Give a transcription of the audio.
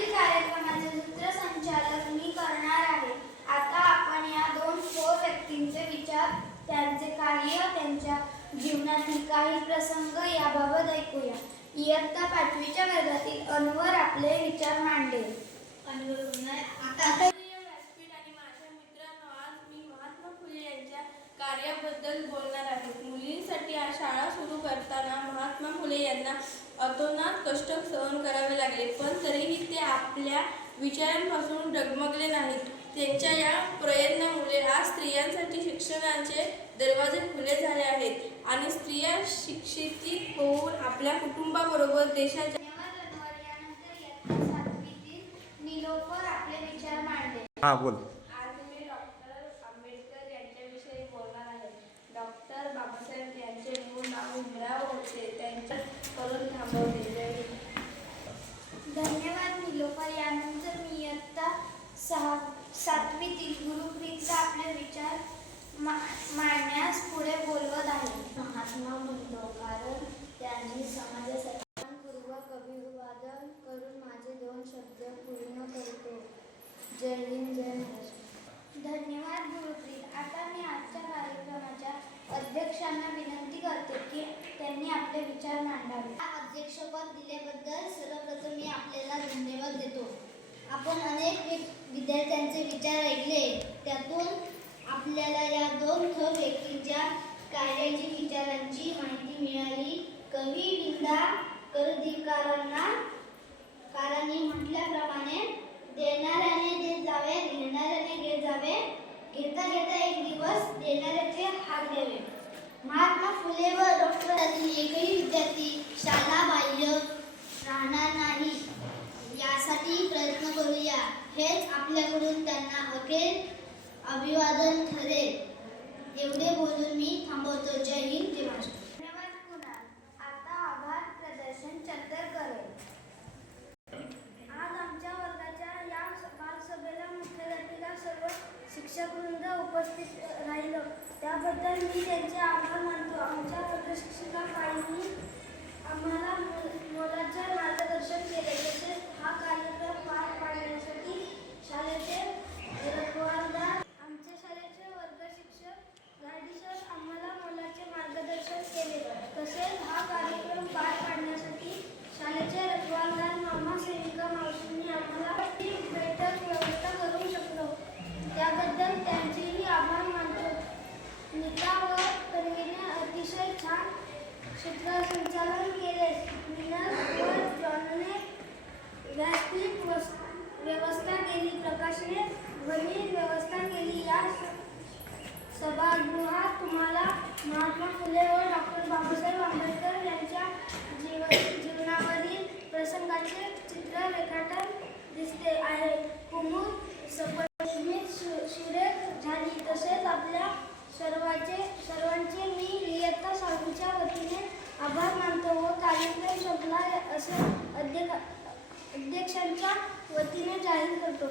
आजच्या कार्यक्रमाचे सूत्रसंचालन मी करणार आहे. आता आपण या दोन थोर व्यक्तींचे विचार, त्यांचे कार्य, त्यांच्या जीवनातील काही प्रसंग याबाबत ऐकूया. इयत्ता 5वीच्या वर्गातील अनवर आपले विचार मांडेल. व्यासपीठ आणि माझ्या मित्रांनो, आज मी महात्मा फुले यांच्या कार्याबद्दल बोलणार आहे. मुलींसाठी शाळा सुरू करताना महात्मा फुले यांना अतोनात कष्ट सहन करावे लागले, पण तरीही ते आपल्या विचारांपासून डगमगले नाहीत. त्यांच्या या प्रयत्नामुळे आज स्त्रियांसाठी शिक्षणाचे दरवाजे खुले झाले आहेत आणि स्त्रिया शिक्षित होऊन आपल्या कुटुंबाबरोबर देशाच्या. यानंतर इयत्ता 7वीतील निलोफर आपले विचार मांडेल. बोल. आज मी डॉक्टर आंबेडकर यांच्याविषयी बोलणार आहे. डॉक्टर बाबासाहेब यांचे मूळ नाव भीमराव होते. त्यांच्या करून थांबवले. जय हिंद. धन्यवाद निलोफर. यानंतर मी इयत्ता 7वीतील गुरुप्रीतला आपले विचार मांडण्यास पुढे बोलवत आहे. महात्मा म्हणतो कारण त्यांनी समाजासाठी पूर्वक अभिवादन करून माझे 2 शब्द पूर्ण करतो. जय हिंद, जय महाराष्ट्र. धन्यवाद गुरुप्रीत. आता मी आजच्या कार्यक्रमाच्या अध्यक्षांना विनंती करते की त्यांनी आपले विचार मांडावे. अध्यक्षपद दिल्याबद्दल सर्वप्रथम मी आपल्याला धन्यवाद देतो. आपण अनेक विद्यार्थ्यांचे विचार ऐकले, त्यातून आपल्याला या 2 थोर व्यक्तींच्या कार्याची, विचारांची माहिती मिळाली. कवी विंदा करदीकरांनी म्हटल्याप्रमाणे देणाऱ्याने देत जावे, घेणाऱ्याने घेत जावे, घेता घेता एक दिवस देणाऱ्याचे हात द्यावे. महात्मा फुले व डॉक्टरांनी एकही विद्यार्थी शाळाबाह्य राहणार नाही यासाठी प्रयत्न करूया. हेच आपल्याकडून त्यांना अखेर अभिवादन ठरेल. एवढे बोलून मी थांबवतो. जय हिंद, जय महाराष्ट्र. धन्यवाद कुणाल. आता आभार प्रदर्शन चंदर करेल. आज आमच्या वर्गाच्या या बालसभेला मुख्यातिथीला सर्व शिक्षकवृंद उपस्थित राहिलं, त्याबद्दल मी त्यांचे आभार मानतो. आमच्या वर्गशिक्षिकांनी आम्हाला मोलाचे मार्गदर्शन केले. तसेच हा कार्यक्रम पार पाडण्यासाठी शाळेचे रखवालदार, आमच्या शाळेचे वर्गशिक्षक गाडीसर आम्हाला मोलाचे मार्गदर्शन केले. तसेच हा कार्यक्रम पार पाडण्यासाठी शाळेचे रखवालदार मामा, सेविका मावशींनी आम्हाला बैठक व्यवस्था करू शकलो, त्याबद्दल त्यांचेही आभार मानतो. नीता व तन्वीने अतिशय छान सूत्रसंचालन केले. मिनल व जॉनने व्यासपीठ व्यवस्था केली. प्रकाशने ध्वनी व्यवस्था केली. या सभागृहात तुम्हाला महात्मा फुले व डॉक्टर बाबासाहेब आंबेडकर यांच्या जीवनावरील प्रसंगाचे चित्र रेखाटन दिसते आहे. कुमुद सपस्मित सुरेख झाली. तसेच आपल्या सर्वांचे मी इयत्ता 6वीच्या वतीने आभार मानतो व कार्यक्रम संपला असे अध्यक्षांच्या वतीने जाहीर करतो.